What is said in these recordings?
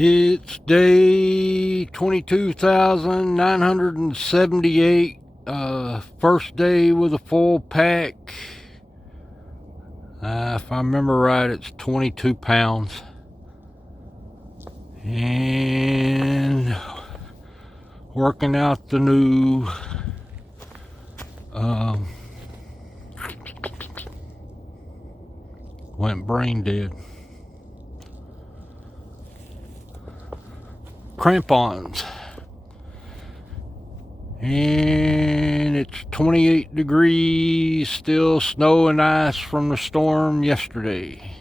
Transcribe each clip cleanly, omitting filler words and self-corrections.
It's day 22,978. First day with a full pack. If I remember right, it's 22 pounds. And working out the new went brain dead. Crampons. And it's 28 degrees, still snow and ice from the storm yesterday.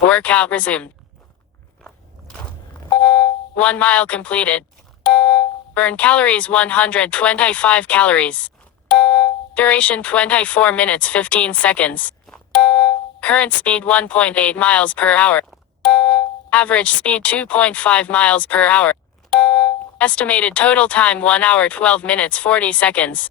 Workout resumed. 1 mile completed. Burn calories 125 calories. Duration 24 minutes 15 seconds. Current speed 1.8 miles per hour. Average speed 2.5 miles per hour. Estimated total time 1 hour 12 minutes 40 seconds.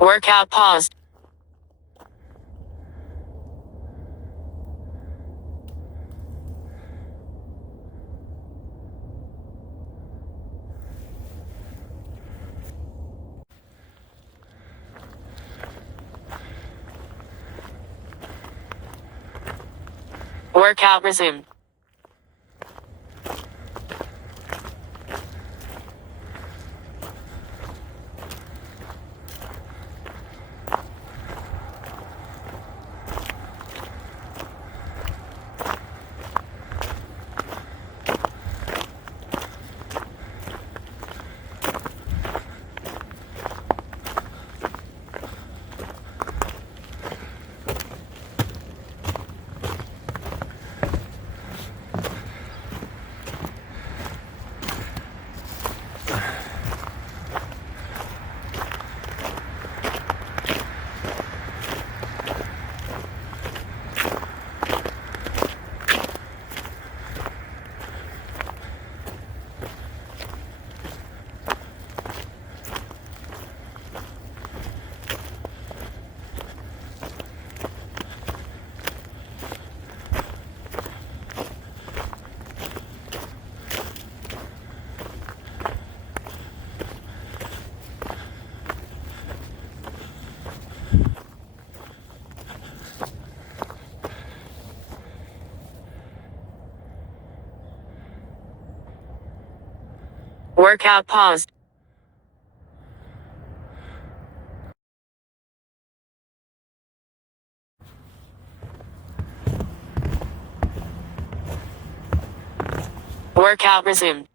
Workout paused. Workout resumed. Workout paused. Workout resumed.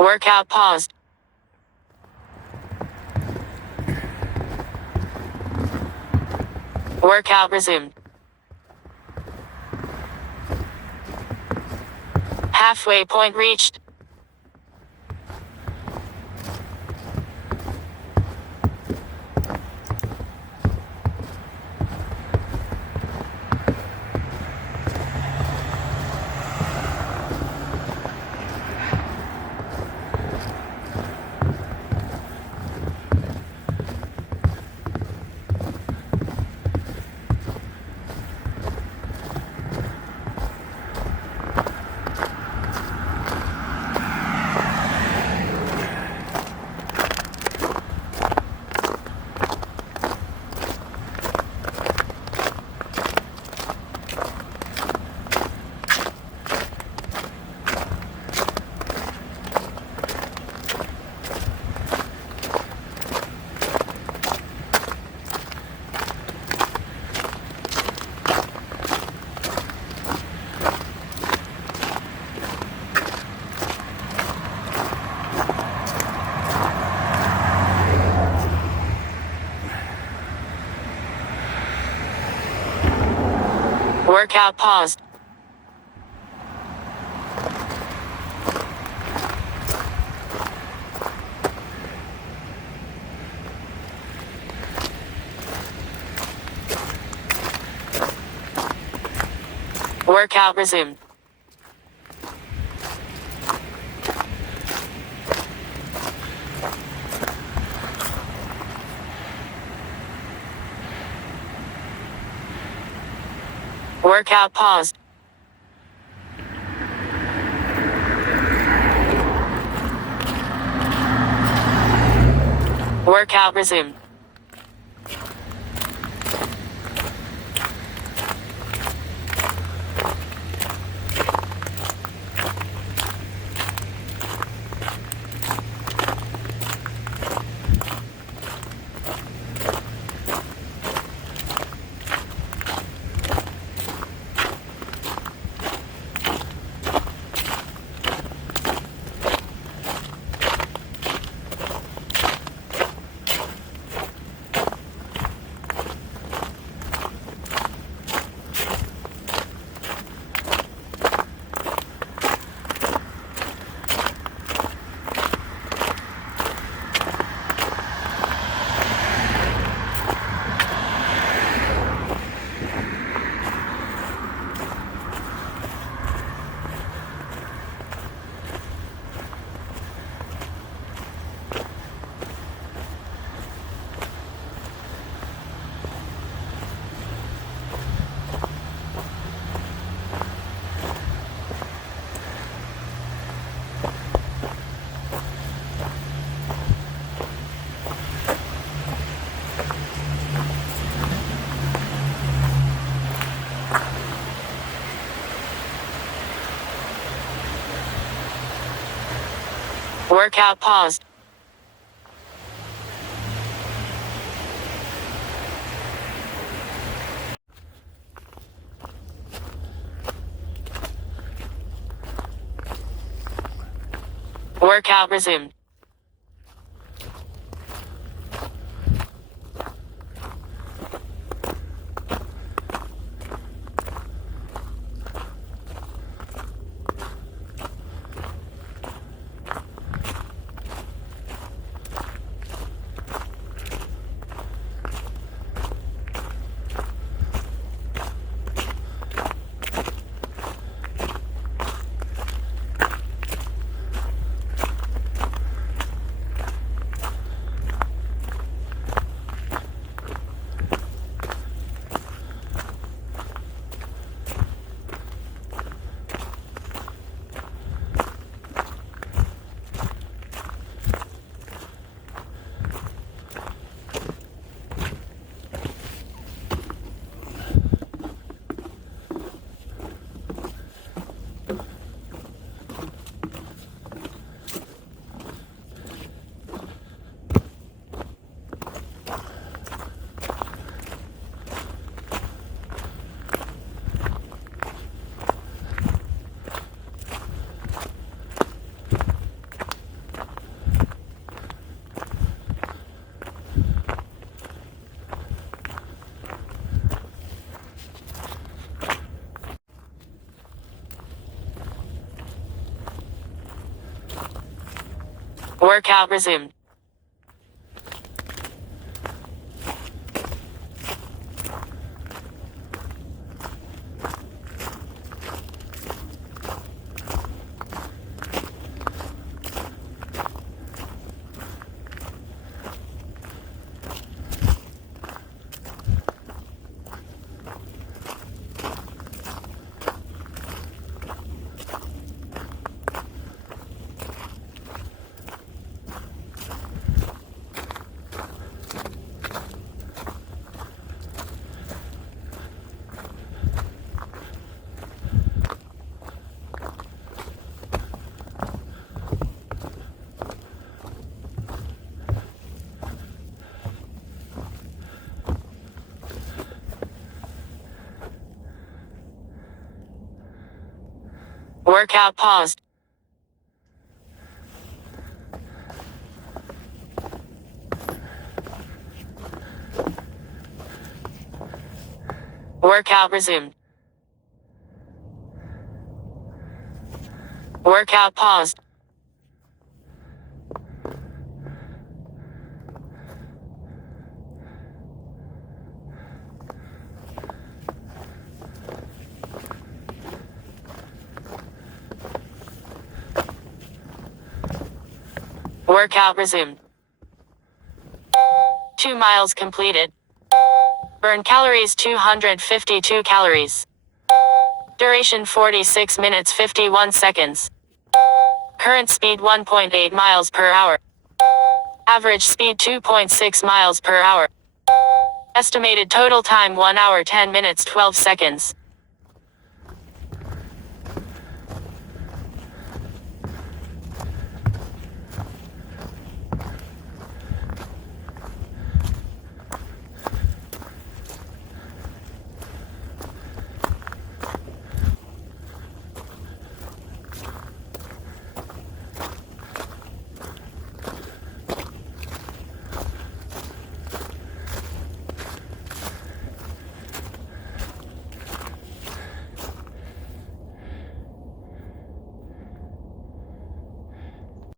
Workout paused. Workout resumed. Halfway point reached. Workout paused. Workout resumed. Workout paused. Workout resumed. Workout paused. Workout resumed. Workout resumed. Workout paused. Workout resumed. Workout paused. Workout resumed. 2 miles completed. Burn calories 252 calories. Duration 46 minutes 51 seconds. Current speed 1.8 miles per hour. Average speed 2.6 miles per hour. Estimated total time 1 hour 10 minutes 12 seconds.